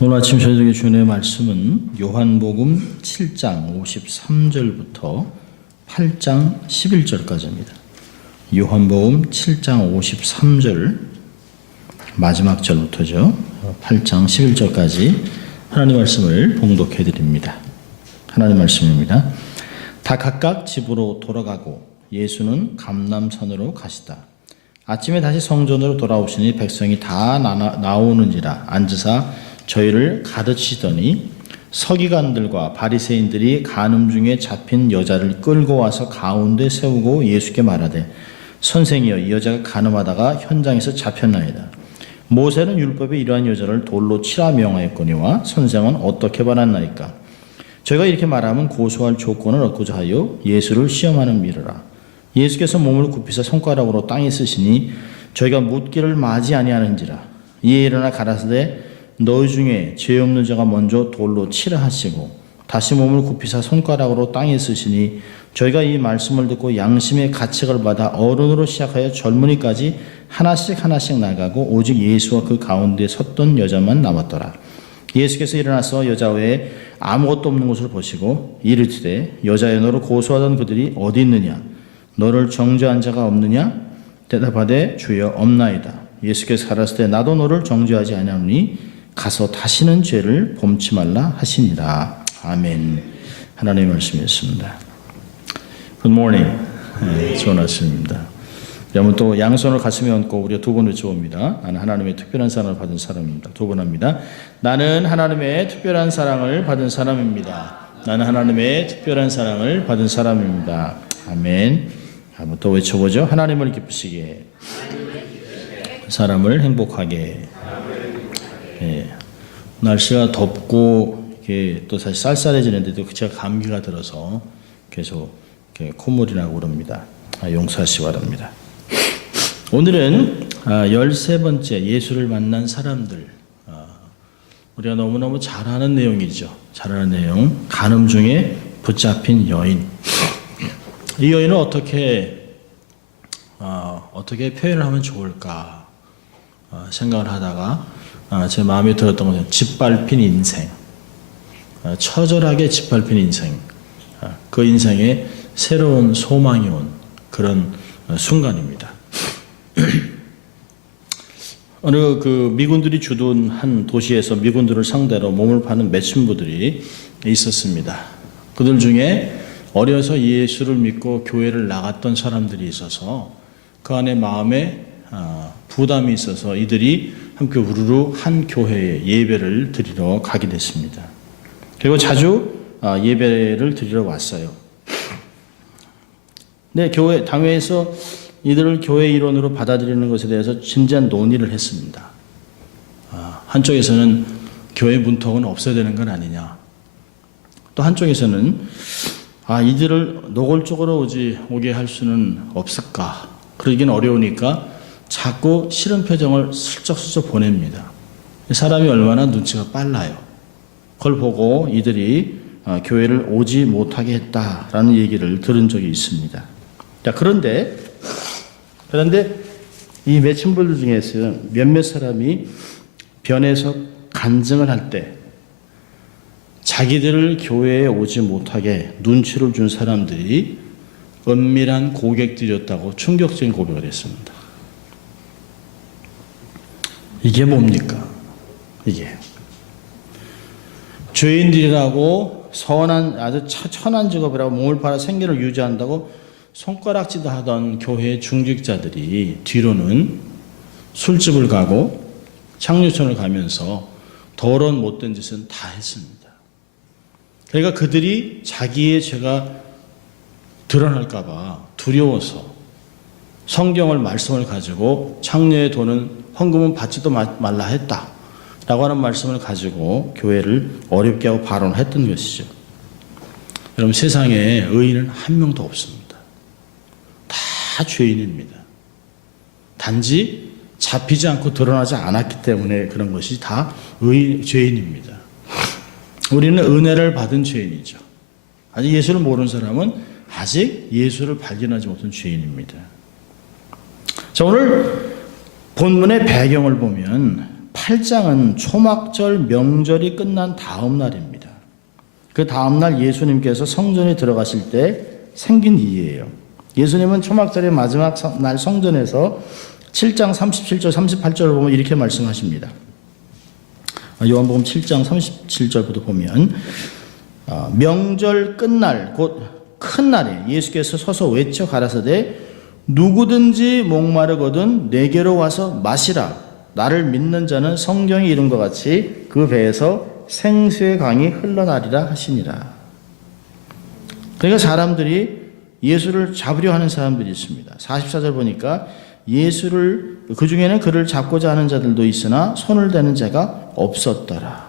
오늘 아침 저녁에 주님의 말씀은 요한복음 7장 53절부터 8장 11절까지입니다. 요한복음 7장 53절 마지막 절부터죠. 8장 11절까지 하나님 말씀을 봉독해 드립니다. 하나님 말씀입니다. 다 각각 집으로 돌아가고 예수는 감람산으로 가시다. 아침에 다시 성전으로 돌아오시니 백성이 다 나오는지라 앉으사 저희를 가르치시더니 서기관들과 바리새인들이 간음 중에 잡힌 여자를 끌고 와서 가운데 세우고 예수께 말하되 선생이여 이 여자가 간음하다가 현장에서 잡혔나이다. 모세는 율법에 이러한 여자를 돌로 치라 명하였거니와 선생은 어떻게 받았나이까. 저희가 이렇게 말하면 고소할 조건을 얻고자 하여 예수를 시험하는 미르라. 예수께서 몸을 굽히사 손가락으로 땅에 쓰시니 저희가 묻기를 마지 아니하는지라. 이에 일어나 가라사대 너희 중에 죄 없는 자가 먼저 돌로 치라 하시고 다시 몸을 굽히사 손가락으로 땅에 쓰시니 저희가 이 말씀을 듣고 양심의 가책을 받아 어른으로 시작하여 젊은이까지 하나씩 나가고 오직 예수와 그 가운데 섰던 여자만 남았더라. 예수께서 일어나서 여자 외에 아무것도 없는 곳을 보시고 이르시되 여자여 너를 고소하던 그들이 어디 있느냐? 너를 정죄한 자가 없느냐? 대답하되 주여 없나이다. 예수께서 가라사대 나도 너를 정죄하지 아니하노니 가서 다시는 죄를 범치 말라 하시니라. 아멘. 하나님의 말씀이었습니다. Good morning. 네, 좋은 아침입니다. 여러분 또 양손을 가슴에 얹고 우리가 두 번 외쳐봅니다. 나는 하나님의 특별한 사랑을 받은 사람입니다. 두 번 합니다. 나는 하나님의 특별한 사랑을 받은 사람입니다. 나는 하나님의 특별한 사랑을 받은 사람입니다. 아멘. 한번 또 외쳐보죠. 하나님을 기쁘시게, 사람을 행복하게. 예. 날씨가 덥고 이게 또 사실 쌀쌀해지는데도 제가 감기가 들어서 계속 콧물이 나고 그럽니다. 용서하시기 바랍니다. 오늘은 13번째 예수를 만난 사람들. 우리가 너무너무 잘 아는 내용이죠. 잘 아는 내용. 간음 중에 붙잡힌 여인. 이 여인을 어떻게 표현을 하면 좋을까 생각을 하다가 제 마음에 들었던 것은 짓밟힌 인생, 처절하게 짓밟힌 인생, 그 인생에 새로운 소망이 온 그런 순간입니다. 어느 그 미군들이 주둔 한 도시에서 미군들을 상대로 몸을 파는 매춘부들이 있었습니다. 그들 중에 어려서 예수를 믿고 교회를 나갔던 사람들이 있어서 그 안에 마음에 부담이 있어서 이들이 함께 우르르 한 교회에 예배를 드리러 가게 됐습니다. 그리고 자주 예배를 드리러 왔어요. 네, 당회에서 이들을 교회 일원으로 받아들이는 것에 대해서 진지한 논의를 했습니다. 한쪽에서는 교회 문턱은 없어야 되는 건 아니냐. 또 한쪽에서는 이들을 노골적으로 오게 할 수는 없을까. 그러긴 어려우니까 자꾸 싫은 표정을 슬쩍슬쩍 보냅니다. 사람이 얼마나 눈치가 빨라요. 그걸 보고 이들이 교회를 오지 못하게 했다라는 얘기를 들은 적이 있습니다. 자, 그런데 이 매춘부들 중에서 몇몇 사람이 변해서 간증을 할 때 자기들을 교회에 오지 못하게 눈치를 준 사람들이 은밀한 고객들이었다고 충격적인 고백을 했습니다. 이게 뭡니까? 이게 죄인들이라고 아주 천한 직업이라고 몸을 팔아 생계를 유지한다고 손가락질도 하던 교회의 중직자들이 뒤로는 술집을 가고 창류촌을 가면서 더러운 못된 짓은 다 했습니다. 그러니까 그들이 자기의 죄가 드러날까 봐 두려워서 성경을 말씀을 가지고 창녀의 돈은 헌금은 받지도 말라 했다라고 하는 말씀을 가지고 교회를 어렵게 하고 발언했던 것이죠. 여러분 세상에 의인은 한 명도 없습니다. 다 죄인입니다. 단지 잡히지 않고 드러나지 않았기 때문에 그런 것이 다 죄인입니다. 우리는 은혜를 받은 죄인이죠. 아직 예수를 모르는 사람은 아직 예수를 발견하지 못한 죄인입니다. 자, 오늘 본문의 배경을 보면 8장은 초막절 명절이 끝난 다음 날입니다. 그 다음 날 예수님께서 성전에 들어가실 때 생긴 일이에요. 예수님은 초막절의 마지막 날 성전에서 7장 37절 38절을 보면 이렇게 말씀하십니다. 요한복음 7장 37절부터 보면 명절 끝날 곧 큰 날에 예수께서 서서 외쳐 가라사대 누구든지 목마르거든 내게로 와서 마시라. 나를 믿는 자는 성경이 이룬 것 같이 그 배에서 생수의 강이 흘러나리라 하시니라. 그러니까 사람들이 예수를 잡으려 하는 사람들이 있습니다. 44절 보니까 예수를 그 중에는 그를 잡고자 하는 자들도 있으나 손을 대는 자가 없었더라.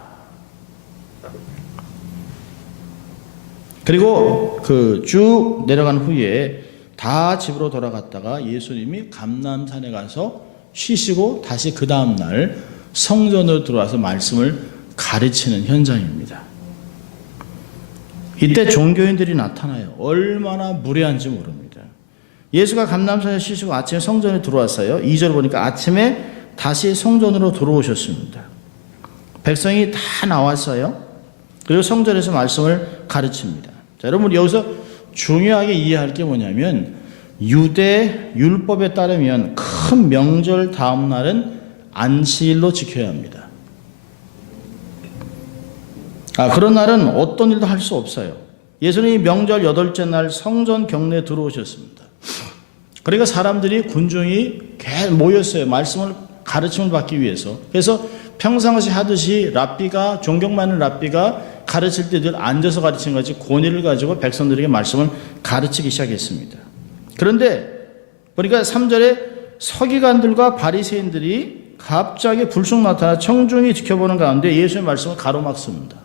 그리고 그 쭉 내려간 후에 다 집으로 돌아갔다가 예수님이 감람산에 가서 쉬시고 다시 그 다음 날 성전으로 들어와서 말씀을 가르치는 현장입니다. 이때 종교인들이 나타나요. 얼마나 무례한지 모릅니다. 예수가 감람산에 쉬시고 아침에 성전에 들어왔어요. 2절 보니까 아침에 다시 성전으로 들어오셨습니다. 백성이 다 나왔어요. 그리고 성전에서 말씀을 가르칩니다. 자, 여러분 여기서 중요하게 이해할 게 뭐냐면 유대 율법에 따르면 큰 명절 다음 날은 안식일로 지켜야 합니다. 그런 날은 어떤 일도 할 수 없어요. 예수님이 명절 8째 날 성전 경내에 들어오셨습니다. 그러니까 사람들이 군중이 모였어요. 말씀을 가르침을 받기 위해서. 그래서 평상시 하듯이 랍비가 존경 많은 랍비가 가르칠 때 늘 앉아서 가르치는 것이 권위를 가지고 백성들에게 말씀을 가르치기 시작했습니다. 그런데 보니까 3절에 서기관들과 바리새인들이 갑자기 불쑥 나타나 청중이 지켜보는 가운데 예수의 말씀을 가로막습니다.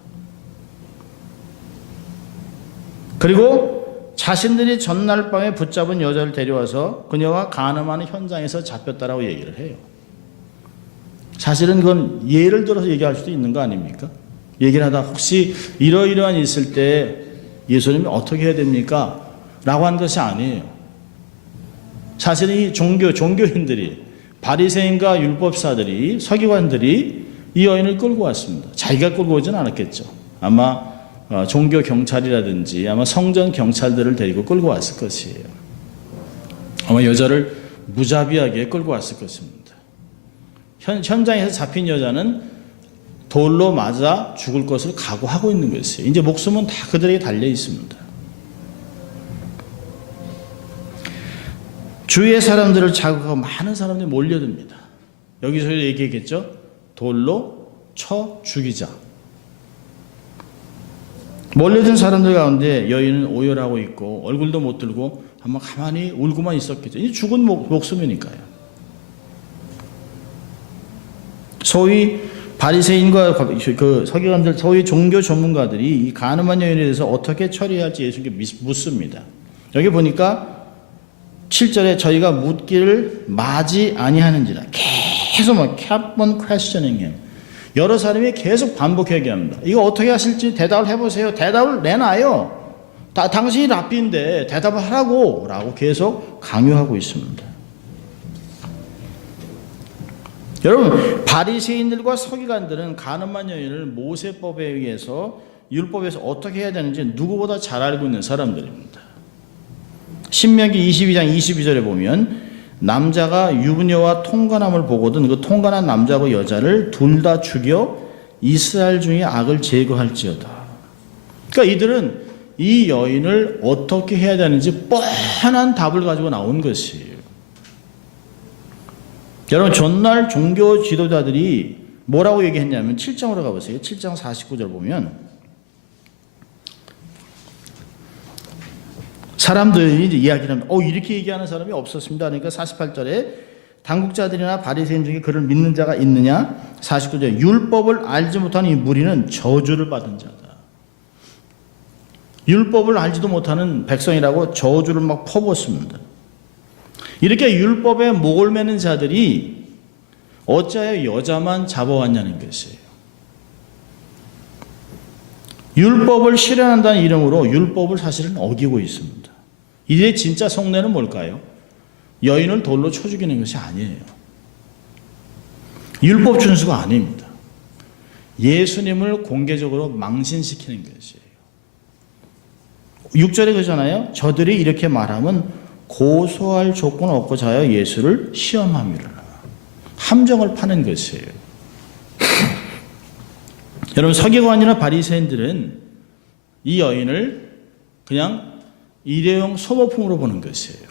그리고 자신들이 전날 밤에 붙잡은 여자를 데려와서 그녀가 간음하는 현장에서 잡혔다라고 얘기를 해요. 사실은 그건 예를 들어서 얘기할 수도 있는 거 아닙니까? 얘기를 하다 혹시 이러이러한 있을 때 예수님이 어떻게 해야 됩니까? 라고 한 것이 아니에요. 사실은 이 종교인들이 바리새인과 율법사들이 서기관들이 이 여인을 끌고 왔습니다. 자기가 끌고 오진 않았겠죠. 아마 종교 경찰이라든지 아마 성전 경찰들을 데리고 끌고 왔을 것이에요. 아마 여자를 무자비하게 끌고 왔을 것입니다. 현장에서 잡힌 여자는 돌로 맞아 죽을 것을 각오하고 있는 것이에요. 이제 목숨은 다 그들에게 달려 있습니다. 주위의 사람들을 자극하고 많은 사람들이 몰려듭니다. 여기서 얘기했겠죠? 돌로 쳐 죽이자. 몰려든 사람들 가운데 여인은 오열하고 있고 얼굴도 못 들고 아마 가만히 울고만 있었겠죠. 이 죽은 목숨이니까요. 소위 바리새인과 그 서기관들, 소위 종교 전문가들이 이 간음한 여인에 대해서 어떻게 처리해야 할지 예수님께 묻습니다. 여기 보니까 7절에 저희가 묻기를 마지 아니하는지라 계속 kept on questioning him. 여러 사람이 계속 반복해 얘기합니다. 이거 어떻게 하실지 대답을 해보세요. 대답을 내놔요. 당신이 랍비인데 대답을 하라고 라고 계속 강요하고 있습니다. 여러분 바리새인들과 서기관들은 간음한 여인을 모세법에 의해서 율법에서 어떻게 해야 되는지 누구보다 잘 알고 있는 사람들입니다. 신명기 22장 22절에 보면 남자가 유부녀와 통관함을 보거든 그 통관한 남자고 여자를 둘 다 죽여 이스라엘 중에 악을 제거할지어다. 그러니까 이들은 이 여인을 어떻게 해야 되는지 뻔한 답을 가지고 나온 것이에요. 여러분 전날 종교 지도자들이 뭐라고 얘기했냐면 7장으로 가보세요. 7장 49절 보면 사람들이 이제 이야기를 합니다. 이렇게 얘기하는 사람이 없었습니다. 그러니까 48절에 당국자들이나 바리새인 중에 그를 믿는 자가 있느냐? 49절 율법을 알지 못하는 이 무리는 저주를 받은 자다. 율법을 알지도 못하는 백성이라고 저주를 막 퍼붓습니다. 이렇게 율법에 목을 매는 자들이 어찌하여 여자만 잡아왔냐는 것이에요. 율법을 실현한다는 이름으로 율법을 사실은 어기고 있습니다. 이제 진짜 속내는 뭘까요? 여인을 돌로 쳐 죽이는 것이 아니에요. 율법 준수가 아닙니다. 예수님을 공개적으로 망신시키는 것이에요. 6절에 그러잖아요. 저들이 이렇게 말하면 고소할 조건 얻고자여 예수를 시험함이라. 함정을 파는 것이에요. 여러분, 서기관이나 바리새인들은 이 여인을 그냥 일회용 소모품으로 보는 것이에요.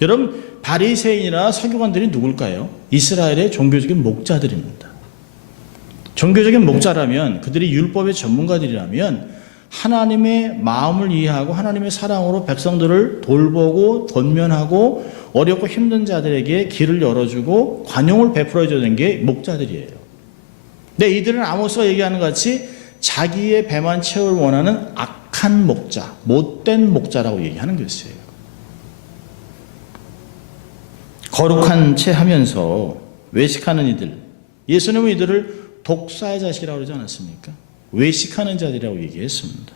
여러분, 바리새인이나 서기관들이 누굴까요? 이스라엘의 종교적인 목자들입니다. 종교적인 목자라면, 그들이 율법의 전문가들이라면 하나님의 마음을 이해하고 하나님의 사랑으로 백성들을 돌보고 권면하고 어렵고 힘든 자들에게 길을 열어주고 관용을 베풀어주는 게 목자들이에요. 근데 이들은 아모스가 얘기하는 것 같이 자기의 배만 채울 원하는 악한 목자, 못된 목자라고 얘기하는 것이에요. 거룩한 채 하면서 외식하는 이들, 예수님은 이들을 독사의 자식이라고 그러지 않았습니까? 외식하는 자들이라고 얘기했습니다.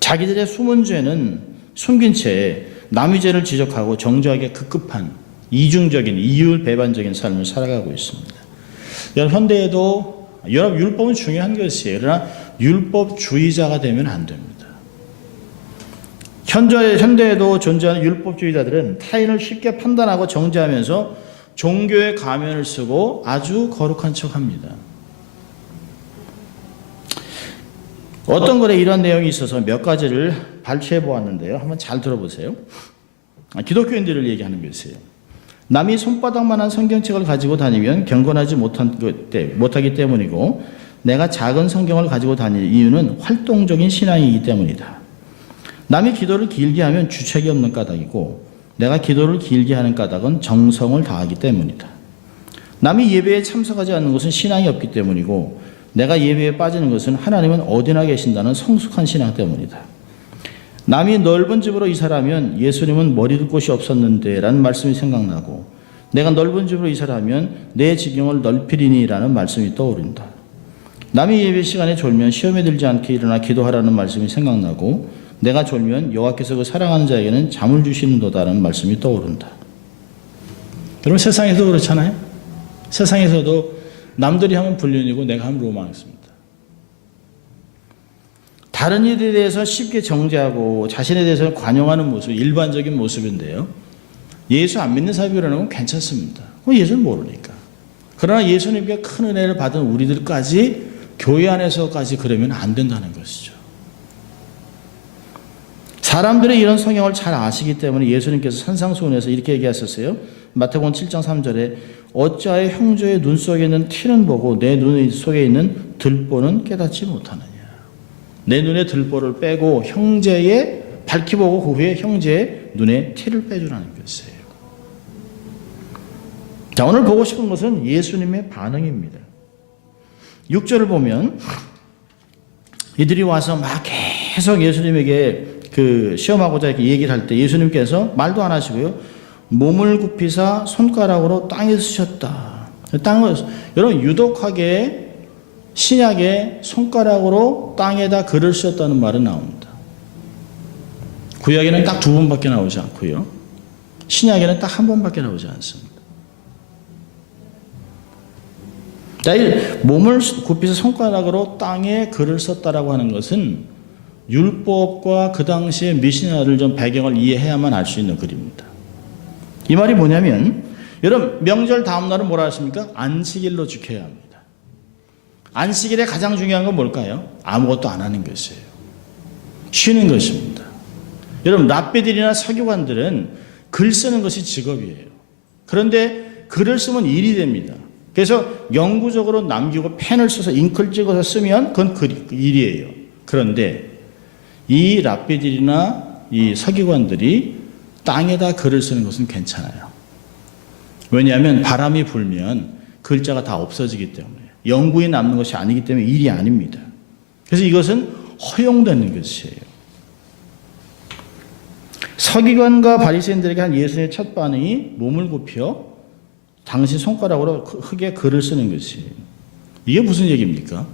자기들의 숨은 죄는 숨긴 채 남의 죄를 지적하고 정죄하기에 급급한 이중적인 이율배반적인 삶을 살아가고 있습니다. 여러분, 현대에도 여러분 율법은 중요한 것이에요. 그러나 율법주의자가 되면 안 됩니다. 현대에도 존재하는 율법주의자들은 타인을 쉽게 판단하고 정죄하면서 종교의 가면을 쓰고 아주 거룩한 척합니다. 어떤 글에 이런 내용이 있어서 몇 가지를 발췌해 보았는데요. 한번 잘 들어보세요. 기독교인들을 얘기하는 것이에요. 남이 손바닥만한 성경책을 가지고 다니면 경건하지 못하기 때문이고, 내가 작은 성경을 가지고 다닐 이유는 활동적인 신앙이기 때문이다. 남이 기도를 길게 하면 주책이 없는 까닭이고, 내가 기도를 길게 하는 까닭은 정성을 다하기 때문이다. 남이 예배에 참석하지 않는 것은 신앙이 없기 때문이고, 내가 예배에 빠지는 것은 하나님은 어디나 계신다는 성숙한 신앙 때문이다. 남이 넓은 집으로 이사를 하면 예수님은 머리 둘 곳이 없었는데 라는 말씀이 생각나고, 내가 넓은 집으로 이사를 하면 내 지경을 넓히리니 라는 말씀이 떠오른다. 남이 예배 시간에 졸면 시험에 들지 않게 일어나 기도하라는 말씀이 생각나고, 내가 졸면 여호와께서 그 사랑하는 자에게는 잠을 주시는도다라는 말씀이 떠오른다. 여러분, 세상에도 그렇잖아요. 세상에서도 남들이 하면 불륜이고 내가 하면 로망스입니다. 다른 일에 대해서 쉽게 정죄하고 자신에 대해서 관용하는 모습, 일반적인 모습인데요. 예수 안 믿는 사람이 그러는 건 괜찮습니다. 예수는 모르니까. 그러나 예수님께 큰 은혜를 받은 우리들까지 교회 안에서까지 그러면 안 된다는 것이죠. 사람들이 이런 성경을 잘 아시기 때문에 예수님께서 산상수훈에서 이렇게 얘기하셨어요. 마태복음 7장 3절에 어찌하여 형제의 눈 속에 있는 티는 보고 내 눈 속에 있는 들보는 깨닫지 못하느냐. 내 눈에 들보를 빼고 형제의 밝히 보고 그 후에 형제의 눈에 티를 빼주라는 것이에요. 자, 오늘 보고 싶은 것은 예수님의 반응입니다. 6절을 보면 이들이 와서 막 계속 예수님에게 시험하고자 이렇게 얘기를 할 때 예수님께서 말도 안 하시고요. 몸을 굽히사 손가락으로 땅에 쓰셨다. 여러분, 유독하게 신약에 손가락으로 땅에다 글을 쓰셨다는 말은 나옵니다. 구약에는 딱 2번밖에 나오지 않고요. 신약에는 딱 1번밖에 나오지 않습니다. 몸을 굽히사 손가락으로 땅에 글을 썼다라고 하는 것은 율법과 그 당시의 미시나를 좀 배경을 이해해야만 알 수 있는 글입니다. 이 말이 뭐냐면, 여러분, 명절 다음 날은 뭐라 하십니까? 안식일로 지켜야 합니다. 안식일에 가장 중요한 건 뭘까요? 아무것도 안 하는 것이에요. 쉬는 것입니다. 여러분, 랍비들이나 서기관들은 글 쓰는 것이 직업이에요. 그런데 글을 쓰면 일이 됩니다. 그래서 영구적으로 남기고 펜을 써서 잉크를 찍어서 쓰면 그건 일이에요. 그런데 이 랍비들이나 이 서기관들이 땅에다 글을 쓰는 것은 괜찮아요. 왜냐하면 바람이 불면 글자가 다 없어지기 때문에, 영구히 남는 것이 아니기 때문에 일이 아닙니다. 그래서 이것은 허용되는 것이에요. 서기관과 바리새인들에게 한 예수님의 첫 반응이 몸을 굽혀 당신 손가락으로 흙에 글을 쓰는 것이에요. 이게 무슨 얘기입니까?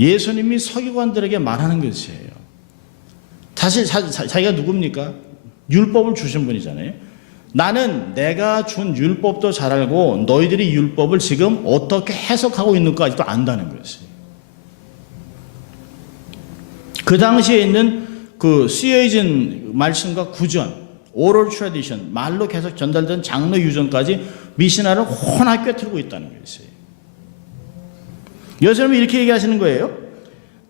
예수님이 서기관들에게 말하는 것이에요. 사실 자기가 누굽니까? 율법을 주신 분이잖아요. 나는 내가 준 율법도 잘 알고 너희들이 율법을 지금 어떻게 해석하고 있는가까지도 안다는 것이. 그 당시에 있는 그 쓰여진 말씀과 구전, 오럴 트래디션, 말로 계속 전달된 장로 유전까지 미시나를 혼합 꿰뚫고 있다는 것이에요. 예수님은 이렇게 얘기하시는 거예요.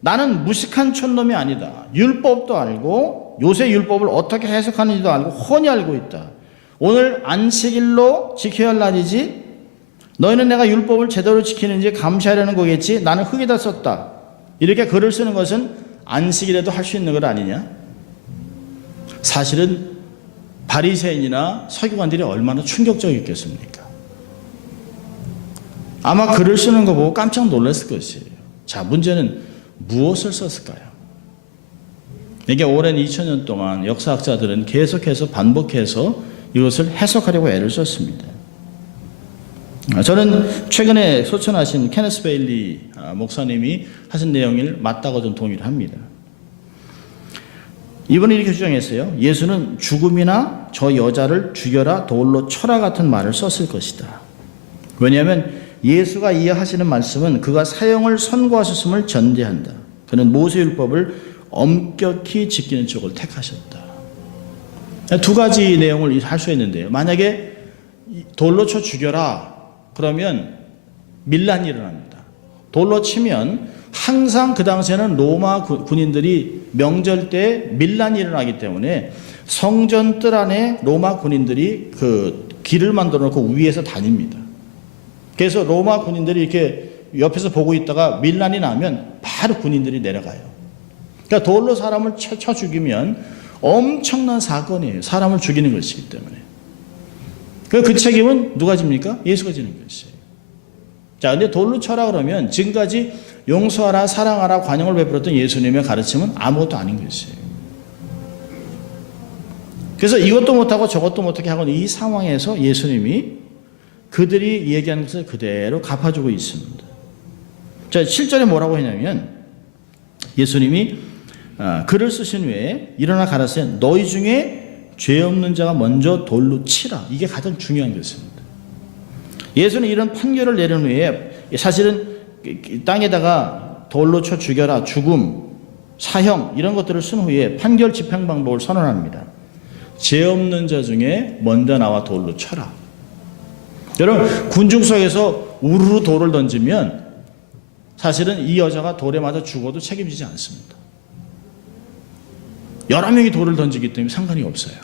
나는 무식한 촌놈이 아니다. 율법도 알고 요새 율법을 어떻게 해석하는지도 알고 훤히 알고 있다. 오늘 안식일로 지켜야 할 날이지 너희는 내가 율법을 제대로 지키는지 감시하려는 거겠지. 나는 흙에다 썼다. 이렇게 글을 쓰는 것은 안식일에도 할 수 있는 것 아니냐? 사실은 바리새인이나 서기관들이 얼마나 충격적이었겠습니까? 아마 글을 쓰는 거 보고 깜짝 놀랐을 것이에요. 자, 문제는 무엇을 썼을까요? 이게 오랜 2000년 동안 역사학자들은 계속해서 반복해서 이것을 해석하려고 애를 썼습니다. 저는 최근에 소천하신 케네스 베일리 목사님이 하신 내용을 맞다고 좀 동의를 합니다. 이분이 이렇게 주장했어요. 예수는 죽음이나 저 여자를 죽여라 돌로 쳐라 같은 말을 썼을 것이다. 왜냐하면 예수가 이해하시는 말씀은 그가 사형을 선고하셨음을 전제한다. 그는 모세율법을 엄격히 지키는 쪽을 택하셨다. 두 가지 내용을 할 수 있는데요. 만약에 돌로 쳐 죽여라 그러면 밀란이 일어납니다. 돌로 치면 항상 그 당시에는 로마 군인들이 명절 때 밀란이 일어나기 때문에 성전 뜰 안에 로마 군인들이 그 길을 만들어 놓고 위에서 다닙니다. 그래서 로마 군인들이 이렇게 옆에서 보고 있다가 밀란이 나면 바로 군인들이 내려가요. 그러니까 돌로 사람을 쳐 죽이면 엄청난 사건이에요. 사람을 죽이는 것이기 때문에. 그 책임은 누가 집니까? 예수가 지는 것이에요. 자, 근데 돌로 쳐라 그러면 지금까지 용서하라, 사랑하라, 관용을 베풀었던 예수님의 가르침은 아무것도 아닌 것이에요. 그래서 이것도 못하고 저것도 못하게 하고 이 상황에서 예수님이 그들이 얘기하는 것을 그대로 갚아주고 있습니다. 자, 7절에 뭐라고 했냐면 예수님이 글을 쓰신 후에 일어나 가라사대 너희 중에 죄 없는 자가 먼저 돌로 치라. 이게 가장 중요한 것입니다. 예수는 이런 판결을 내린 후에 사실은 땅에다가 돌로 쳐 죽여라, 죽음, 사형 이런 것들을 쓴 후에 판결 집행 방법을 선언합니다. 죄 없는 자 중에 먼저 나와 돌로 쳐라. 여러분 군중석에서 우르르 돌을 던지면 사실은 이 여자가 돌에 맞아 죽어도 책임지지 않습니다. 여러 명이 돌을 던지기 때문에 상관이 없어요.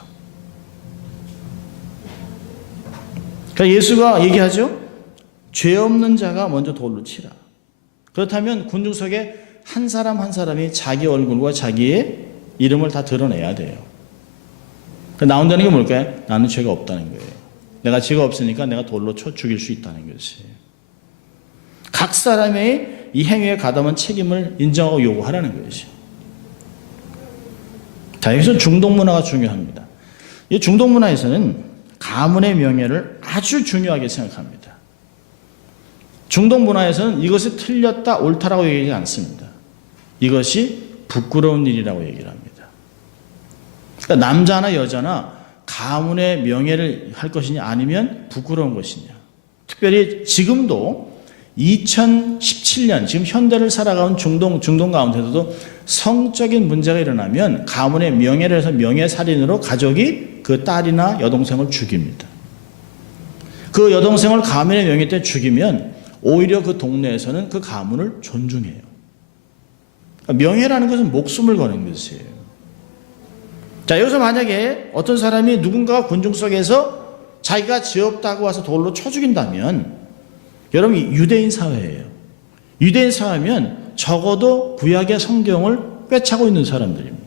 그러니까 예수가 얘기하죠. 죄 없는 자가 먼저 돌로 치라. 그렇다면 군중석에 한 사람 한 사람이 자기 얼굴과 자기의 이름을 다 드러내야 돼요. 그러니까 나온다는 게 뭘까요? 나는 죄가 없다는 거예요. 내가 죄가 없으니까 내가 돌로 쳐 죽일 수 있다는 것이에요. 각 사람의 이 행위에 가담한 책임을 인정하고 요구하라는 것이에요. 자, 여기서 중동 문화가 중요합니다. 이 중동 문화에서는 가문의 명예를 아주 중요하게 생각합니다. 중동 문화에서는 이것이 틀렸다 옳다라고 얘기하지 않습니다. 이것이 부끄러운 일이라고 얘기를 합니다. 그러니까 남자나 여자나 가문의 명예를 할 것이냐 아니면 부끄러운 것이냐. 특별히 지금도 2017년 지금 현대를 살아가는 중동 가운데서도 성적인 문제가 일어나면 가문의 명예를 해서 명예살인으로 가족이 그 딸이나 여동생을 죽입니다. 그 여동생을 가문의 명예 때 죽이면 오히려 그 동네에서는 그 가문을 존중해요. 명예라는 것은 목숨을 거는 것이에요. 자, 여기서 만약에 어떤 사람이 누군가가 군중 속에서 자기가 죄 없다고 와서 돌로 쳐 죽인다면 여러분 유대인 사회예요. 유대인 사회면 적어도 구약의 성경을 꿰차고 있는 사람들입니다.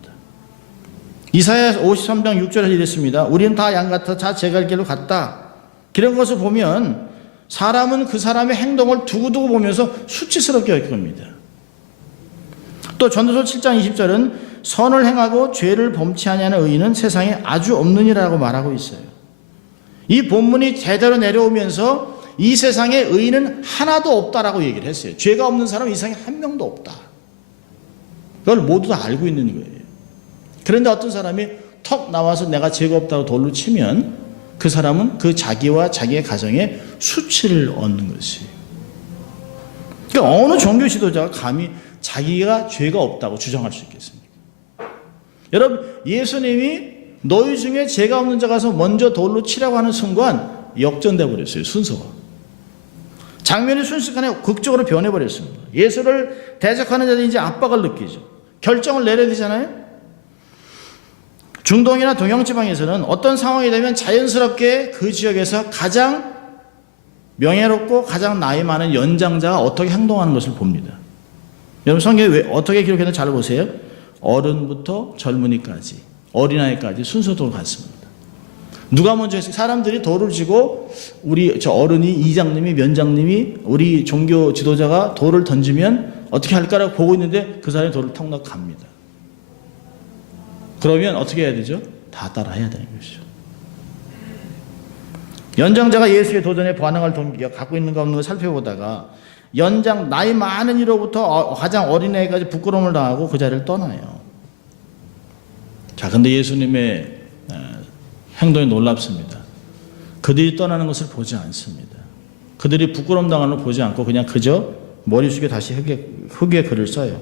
이사야 53장 6절에 이랬습니다. 우리는 다 양 같아 다 제 갈 길로 갔다. 이런 것을 보면 사람은 그 사람의 행동을 두고두고 보면서 수치스럽게 여길 겁니다. 또 전도서 7장 20절은 선을 행하고 죄를 범치 아니하는 의인은 세상에 아주 없느니라고 말하고 있어요. 이 본문이 제대로 내려오면서 이 세상에 의인은 하나도 없다라고 얘기를 했어요. 죄가 없는 사람은 이 세상에 한 명도 없다. 그걸 모두 다 알고 있는 거예요. 그런데 어떤 사람이 턱 나와서 내가 죄가 없다고 돌로 치면 그 사람은 그 자기와 자기의 가정에 수치를 얻는 것이에요. 그러니까 어느 종교 지도자가 감히 자기가 죄가 없다고 주장할 수 있겠습니까? 여러분, 예수님이 너희 중에 죄가 없는 자 가서 먼저 돌로 치라고 하는 순간 역전돼 버렸어요. 순서가. 장면이 순식간에 극적으로 변해버렸습니다. 예수를 대적하는 자들이 이제 압박을 느끼죠. 결정을 내려야 되잖아요. 중동이나 동양지방에서는 어떤 상황이 되면 자연스럽게 그 지역에서 가장 명예롭고 가장 나이 많은 연장자가 어떻게 행동하는 것을 봅니다. 여러분, 성경에 어떻게 기록했는지 잘 보세요. 어른부터 젊은이까지, 어린아이까지 순서대로 갔습니다. 누가 먼저 했어요? 사람들이 돌을 쥐고 우리 저 어른이, 이장님이, 면장님이, 우리 종교 지도자가 돌을 던지면 어떻게 할까라고 보고 있는데 그 사람이 돌을 턱 넣고 갑니다. 그러면 어떻게 해야 되죠? 다 따라 해야 되는 것이죠. 연장자가 예수의 도전에 반응할 동기가 갖고 있는가 없는 걸 살펴보다가 나이 많은 이로부터 가장 어린애까지 부끄러움을 당하고 그 자리를 떠나요. 자, 근데 예수님의 행동이 놀랍습니다. 그들이 떠나는 것을 보지 않습니다. 그들이 부끄러움 당하는 걸 보지 않고 그냥 그저 머리 숙여 다시 흙에 글을 써요.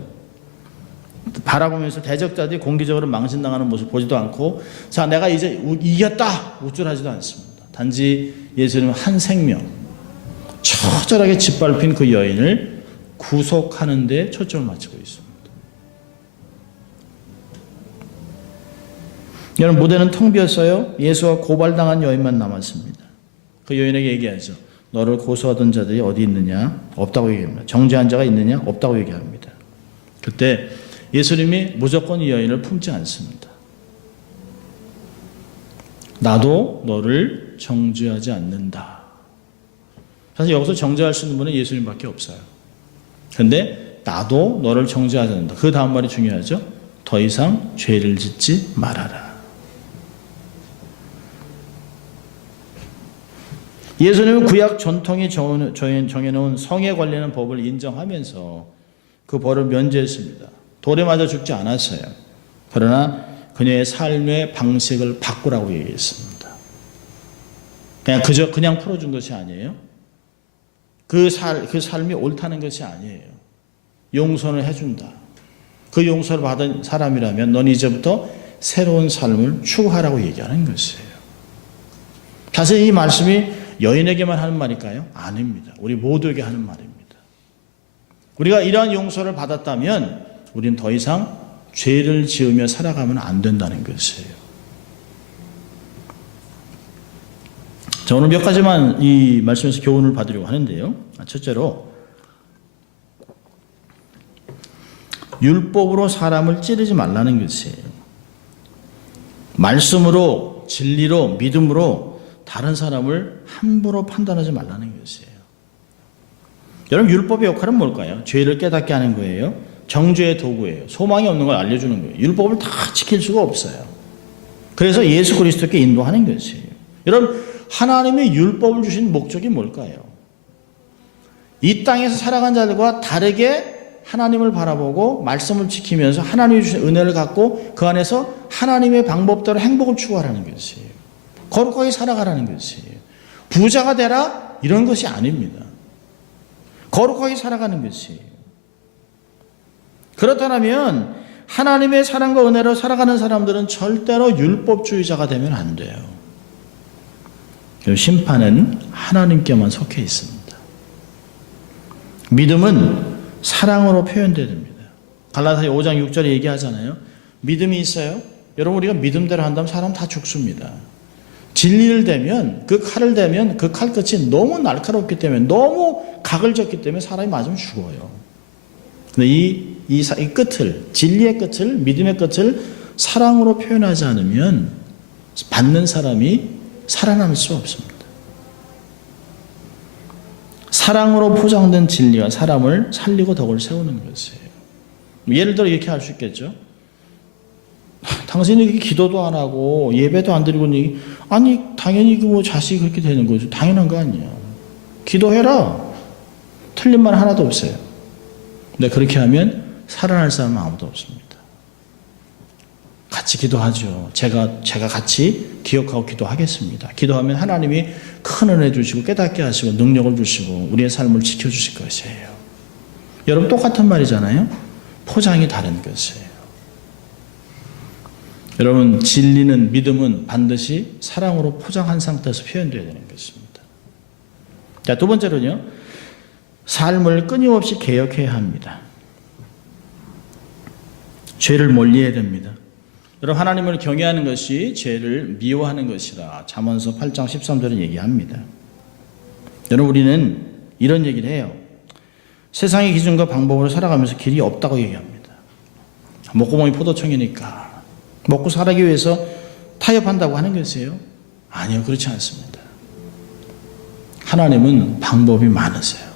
바라보면서 대적자들이 공개적으로 망신당하는 모습을 보지도 않고, 자, 내가 이제 이겼다 우쭐하지도 않습니다. 단지 예수님은 한 생명, 처절하게 짓밟힌 그 여인을 구속하는 데 초점을 맞추고 있습니다. 여러분, 무대는 텅 비었어요. 예수와 고발당한 여인만 남았습니다. 그 여인에게 얘기하죠. 너를 고소하던 자들이 어디 있느냐? 없다고 얘기합니다. 정죄한 자가 있느냐? 없다고 얘기합니다. 그때 예수님이 무조건 이 여인을 품지 않습니다. 나도 너를 정죄하지 않는다. 사실 여기서 정죄할 수 있는 분은 예수님밖에 없어요. 그런데 나도 너를 정죄하지 않는다. 그 다음 말이 중요하죠. 더 이상 죄를 짓지 말아라. 예수님은 구약 전통이 정해놓은 성에 관련한 법을 인정하면서 그 벌을 면제했습니다. 돌에 맞아 죽지 않았어요. 그러나 그녀의 삶의 방식을 바꾸라고 얘기했습니다. 그냥 풀어준 것이 아니에요. 그 삶이 옳다는 것이 아니에요. 용서를 해준다. 그 용서를 받은 사람이라면 넌 이제부터 새로운 삶을 추구하라고 얘기하는 것이에요. 사실 이 말씀이 여인에게만 하는 말일까요? 아닙니다. 우리 모두에게 하는 말입니다. 우리가 이러한 용서를 받았다면 우리는 더 이상 죄를 지으며 살아가면 안 된다는 것이에요. 자, 오늘 몇 가지만 이 말씀에서 교훈을 받으려고 하는데요. 첫째로, 율법으로 사람을 찌르지 말라는 것이에요. 말씀으로, 진리로, 믿음으로 다른 사람을 함부로 판단하지 말라는 것이에요. 여러분, 율법의 역할은 뭘까요? 죄를 깨닫게 하는 거예요. 정죄의 도구예요. 소망이 없는 걸 알려주는 거예요. 율법을 다 지킬 수가 없어요. 그래서 예수 그리스도께 인도하는 것이에요. 여러분, 하나님의 율법을 주신 목적이 뭘까요? 이 땅에서 살아간 자들과 다르게 하나님을 바라보고 말씀을 지키면서 하나님이 주신 은혜를 갖고 그 안에서 하나님의 방법대로 행복을 추구하라는 것이에요. 거룩하게 살아가라는 것이에요. 부자가 되라 이런 것이 아닙니다. 거룩하게 살아가는 것이에요. 그렇다면 하나님의 사랑과 은혜로 살아가는 사람들은 절대로 율법주의자가 되면 안 돼요. 심판은 하나님께만 속해 있습니다. 믿음은 사랑으로 표현돼야 됩니다. 갈라디아 5장 6절에 얘기하잖아요. 믿음이 있어요. 여러분, 우리가 믿음대로 한다면 사람 다 죽습니다. 진리를 대면, 그 칼을 대면 그 칼끝이 너무 날카롭기 때문에, 너무 각을 졌기 때문에 사람이 맞으면 죽어요. 근데 이 끝을, 진리의 끝을, 믿음의 끝을 사랑으로 표현하지 않으면 받는 사람이 살아남을 수 없습니다. 사랑으로 포장된 진리가 사람을 살리고 덕을 세우는 것이에요. 예를 들어 이렇게 할 수 있겠죠. 당신이 기도도 안 하고 예배도 안 드리고, 아니 당연히 그 자식이 그렇게 되는 거죠. 당연한 거 아니에요. 기도해라. 틀린 말 하나도 없어요. 근데 그렇게 하면 살아날 사람은 아무도 없습니다. 같이 기도하죠. 제가 같이 기억하고 기도하겠습니다. 기도하면 하나님이 큰 은혜 주시고 깨닫게 하시고 능력을 주시고 우리의 삶을 지켜주실 것이에요. 여러분 똑같은 말이잖아요. 포장이 다른 것이에요. 여러분 진리는 믿음은 반드시 사랑으로 포장한 상태에서 표현되어야 되는 것입니다. 자, 두 번째로는요. 삶을 끊임없이 개혁해야 합니다. 죄를 멀리해야 됩니다. 여러분 하나님을 경외하는 것이 죄를 미워하는 것이라 잠언서 8장 13절은 얘기합니다. 여러분 우리는 이런 얘기를 해요. 세상의 기준과 방법으로 살아가면서 길이 없다고 얘기합니다. 목구멍이 포도청이니까 먹고 살기 위해서 타협한다고 하는 것이에요? 아니요, 그렇지 않습니다. 하나님은 방법이 많으세요.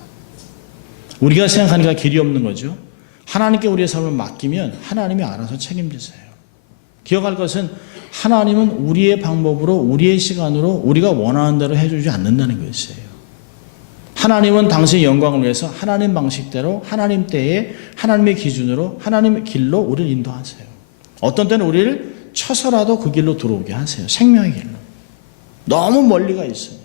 우리가 생각하니까 길이 없는 거죠. 하나님께 우리의 삶을 맡기면 하나님이 알아서 책임지세요. 기억할 것은 하나님은 우리의 방법으로 우리의 시간으로 우리가 원하는 대로 해주지 않는다는 것이에요. 하나님은 당신의 영광을 위해서 하나님 방식대로 하나님 때에 하나님의 기준으로 하나님의 길로 우리를 인도하세요. 어떤 때는 우리를 쳐서라도 그 길로 들어오게 하세요. 생명의 길로. 너무 멀리가 있으면.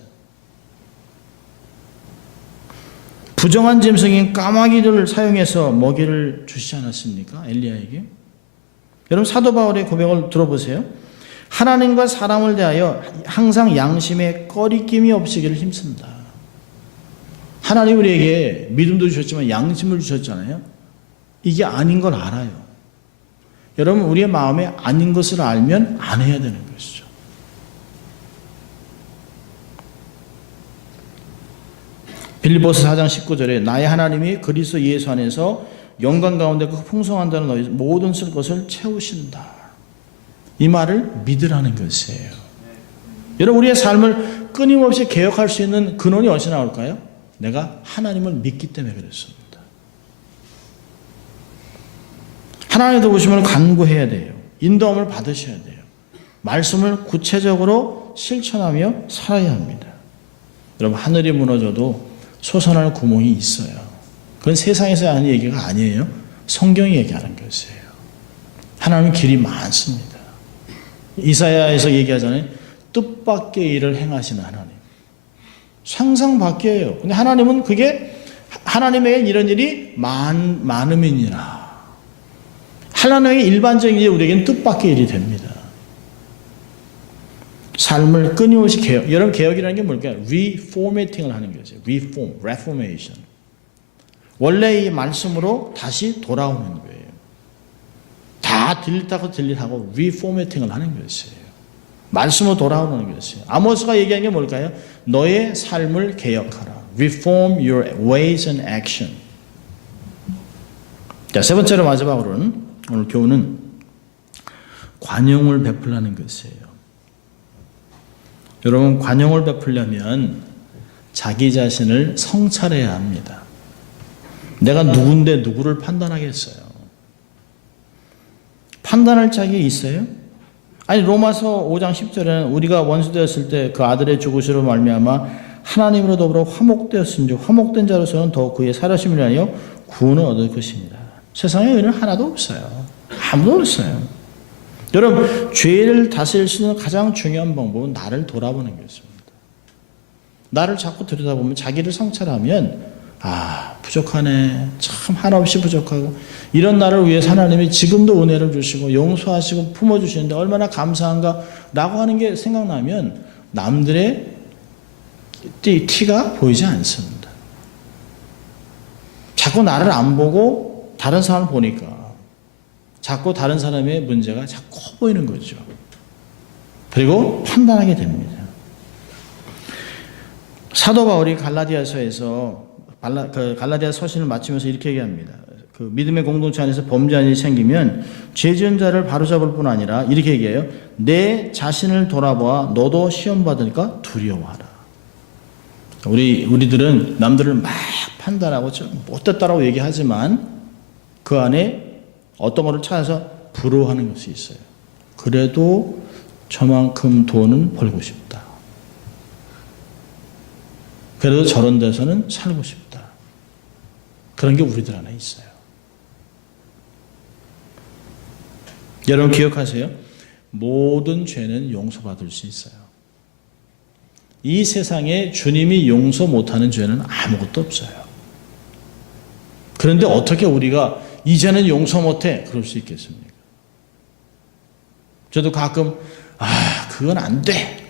부정한 짐승인 까마귀를 사용해서 먹이를 주시지 않았습니까? 엘리야에게. 여러분 사도 바울의 고백을 들어보세요. 하나님과 사람을 대하여 항상 양심에 꺼리낌이 없으기를 힘씁니다. 하나님 우리에게 믿음도 주셨지만 양심을 주셨잖아요. 이게 아닌 걸 알아요. 여러분 우리의 마음에 아닌 것을 알면 안 해야 되는 것이죠. 빌립보서 4장 19절에 나의 하나님이 그리스도 예수 안에서 영광 가운데 그 풍성한 너희 모든 쓸 것을 채우신다. 이 말을 믿으라는 것이에요. 여러분 우리의 삶을 끊임없이 개혁할 수 있는 근원이 어디서 나올까요? 내가 하나님을 믿기 때문에 그렇습니다. 하나님의 도우심을 간구해야 돼요. 인도함을 받으셔야 돼요. 말씀을 구체적으로 실천하며 살아야 합니다. 여러분 하늘이 무너져도 솟아날 구멍이 있어요. 그건 세상에서 하는 얘기가 아니에요. 성경이 얘기하는 것이에요. 하나님은 길이 많습니다. 이사야에서 얘기하잖아요. 뜻밖의 일을 행하시는 하나님. 상상 밖이에요. 근데 하나님은 그게 하나님에게 이런 일이 많음이니라. 하나님의 일반적인 일이 우리에게는 뜻밖의 일이 됩니다. 삶을 끊임없이 개혁. 여러분 개혁이라는 게 뭘까요? 리포매팅을 하는 거죠. reformation. 원래 이 말씀으로 다시 돌아오는 거예요. 다 딜릿하고 리포매팅을 하는 것이에요. 말씀으로 돌아오는 것이에요. 아모스가 얘기한 게 뭘까요? 너의 삶을 개혁하라. Reform your ways and action. 자, 세 번째로 마지막으로는 오늘 교훈은 관용을 베풀라는 것이에요. 여러분 관용을 베풀려면 자기 자신을 성찰해야 합니다. 내가 누군데 누구를 판단하겠어요? 판단할 자격이 있어요? 아니 로마서 5장 10절에는 우리가 원수되었을 때 그 아들의 죽으심으로 말미암아 하나님으로 더불어 화목되었은지 화목된 자로서는 더욱 그의 살아심을 위하여 구원을 얻을 것입니다. 세상에 의는 하나도 없어요. 아무도 없어요. 여러분 죄를 다스릴 수 있는 가장 중요한 방법은 나를 돌아보는 것입니다. 나를 자꾸 들여다보면 자기를 성찰하면 부족하네. 참 한없이 부족하고 이런 나를 위해서 하나님이 지금도 은혜를 주시고 용서하시고 품어주시는데 얼마나 감사한가 라고 하는 게 생각나면 남들의 티가 보이지 않습니다. 자꾸 나를 안 보고 다른 사람을 보니까 자꾸 다른 사람의 문제가 자꾸 커 보이는 거죠. 그리고 판단하게 됩니다. 사도 바울이 갈라디아서에서 갈라디아 서신을 마치면서 이렇게 얘기합니다. 그 믿음의 공동체 안에서 범죄한 일이 생기면 죄 지은 자를 바로잡을 뿐 아니라 이렇게 얘기해요. 내 자신을 돌아보아 너도 시험 받으니까 두려워하라. 우리들은 남들을 막 판단하고 좀 못됐다라고 얘기하지만 그 안에 어떤 것을 찾아서 부러워하는 것이 있어요. 그래도 저만큼 돈은 벌고 싶다. 그래도 저런 데서는 살고 싶다. 그런 게 우리들 안에 있어요. 여러분 기억하세요. 모든 죄는 용서받을 수 있어요. 이 세상에 주님이 용서 못하는 죄는 아무것도 없어요. 그런데 어떻게 우리가 이제는 용서 못해? 그럴 수 있겠습니까? 저도 가끔 그건 안 돼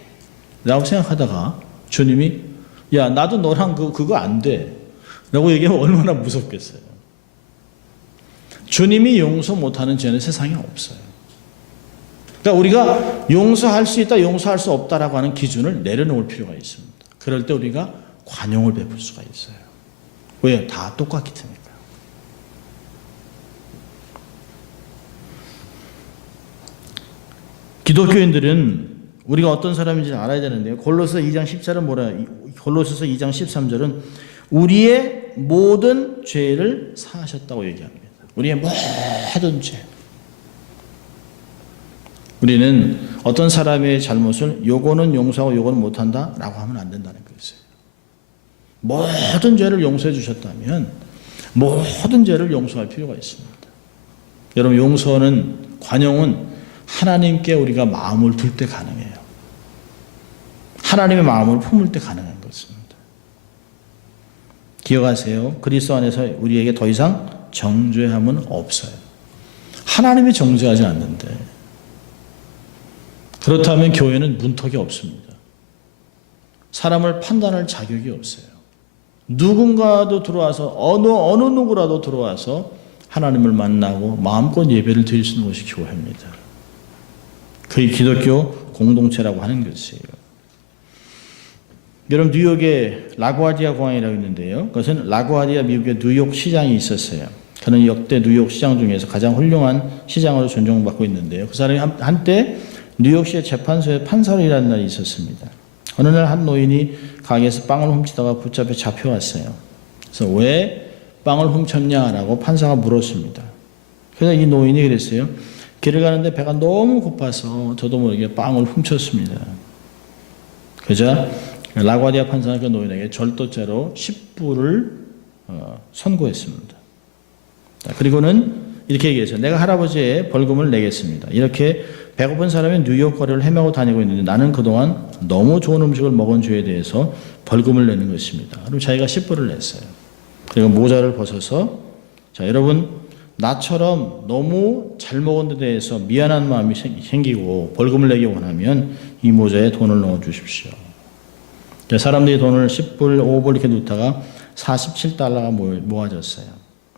라고 생각하다가 주님이 야 나도 너랑 그거 안 돼 라고 얘기하면 얼마나 무섭겠어요. 주님이 용서 못하는 죄는 세상에 없어요. 그러니까 우리가 용서할 수 있다 용서할 수 없다라고 하는 기준을 내려놓을 필요가 있습니다. 그럴 때 우리가 관용을 베풀 수가 있어요. 왜요? 다 똑같기 때문이니까. 기독교인들은 우리가 어떤 사람인지 알아야 되는데요. 골로새 2장 10절은 뭐래요? 골로새서 2장 13절은 우리의 모든 죄를 사하셨다고 얘기합니다. 우리의 모든 죄. 우리는 어떤 사람의 잘못을 요거는 용서하고 요거는 못한다 라고 하면 안 된다는 것이에요. 모든 죄를 용서해 주셨다면 모든 죄를 용서할 필요가 있습니다. 여러분 용서는 관용은 하나님께 우리가 마음을 둘 때 가능해요. 하나님의 마음을 품을 때 가능한 것입니다. 기억하세요. 그리스도 안에서 우리에게 더 이상 정죄함은 없어요. 하나님이 정죄하지 않는데 그렇다면 교회는 문턱이 없습니다. 사람을 판단할 자격이 없어요. 누군가도 들어와서 어느 누구라도 들어와서 하나님을 만나고 마음껏 예배를 드릴 수 있는 것이 교회입니다. 그게 기독교 공동체라고 하는 것이에요. 여러분 뉴욕에 라구아디아 공항이라고 있는데요. 그것은 라구아디아 미국의 뉴욕 시장이 있었어요. 그는 역대 뉴욕 시장 중에서 가장 훌륭한 시장으로 존중받고 있는데요. 그 사람이 한때 뉴욕시의 재판소에 판사로 일하는 날이 있었습니다. 어느 날 한 노인이 가게에서 빵을 훔치다가 붙잡혀 잡혀왔어요. 그래서 왜 빵을 훔쳤냐라고 판사가 물었습니다. 그래서 이 노인이 그랬어요. 길을 가는데 배가 너무 고파서 저도 모르게 빵을 훔쳤습니다. 그러자 라구아디아 판사는 그 노인에게 절도죄로 10불을 선고했습니다. 그리고는 이렇게 얘기했어요. 내가 할아버지의 벌금을 내겠습니다. 이렇게 배고픈 사람이 뉴욕 거리를 헤매고 다니고 있는데 나는 그동안 너무 좋은 음식을 먹은 죄에 대해서 벌금을 내는 것입니다. 그럼 자기가 10불을 냈어요. 그리고 모자를 벗어서 자 여러분 나처럼 너무 잘 먹은 데 대해서 미안한 마음이 생기고 벌금을 내기 원하면 이 모자에 돈을 넣어 주십시오. 사람들이 돈을 10불, 5불 이렇게 넣다가 47달러가 모아졌어요.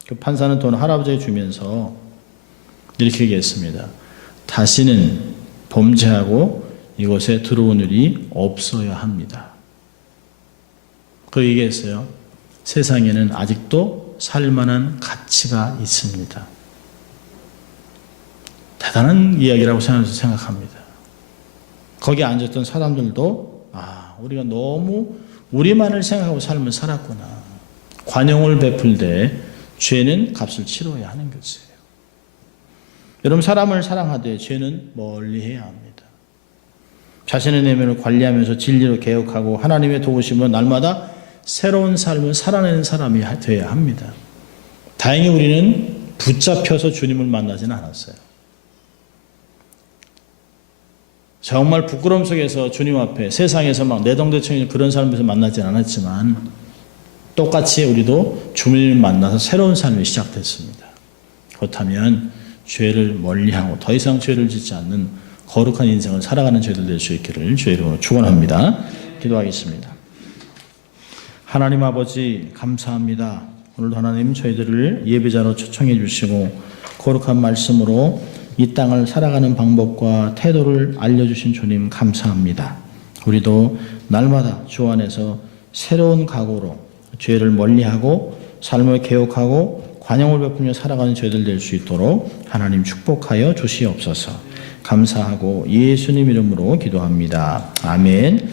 그 판사는 돈을 할아버지에게 주면서 이렇게 얘기했습니다. 다시는 범죄하고 이곳에 들어온 일이 없어야 합니다. 그 얘기했어요. 세상에는 아직도 살만한 가치가 있습니다. 대단한 이야기라고 생각합니다. 거기 앉았던 사람들도 우리가 너무 우리만을 생각하고 삶을 살았구나. 관용을 베풀되 죄는 값을 치러야 하는 것이에요. 여러분 사람을 사랑하되 죄는 멀리해야 합니다. 자신의 내면을 관리하면서 진리로 개혁하고 하나님의 도우심으로 날마다 새로운 삶을 살아내는 사람이 되어야 합니다. 다행히 우리는 붙잡혀서 주님을 만나지는 않았어요. 정말 부끄러움 속에서 주님 앞에 세상에서 막 내동대청인 그런 사람에서 만나지 않았지만 똑같이 우리도 주님을 만나서 새로운 삶이 시작됐습니다. 그렇다면 죄를 멀리하고 더 이상 죄를 짓지 않는 거룩한 인생을 살아가는 죄들 될 수 있기를 주의 이름으로 축원합니다. 기도하겠습니다. 하나님 아버지 감사합니다. 오늘도 하나님 저희들을 예배자로 초청해 주시고 거룩한 말씀으로 이 땅을 살아가는 방법과 태도를 알려주신 주님 감사합니다. 우리도 날마다 주 안에서 새로운 각오로 죄를 멀리하고 삶을 개혁하고 관용을 베풀며 살아가는 저희들 될 수 있도록 하나님 축복하여 주시옵소서. 감사하고 예수님 이름으로 기도합니다. 아멘.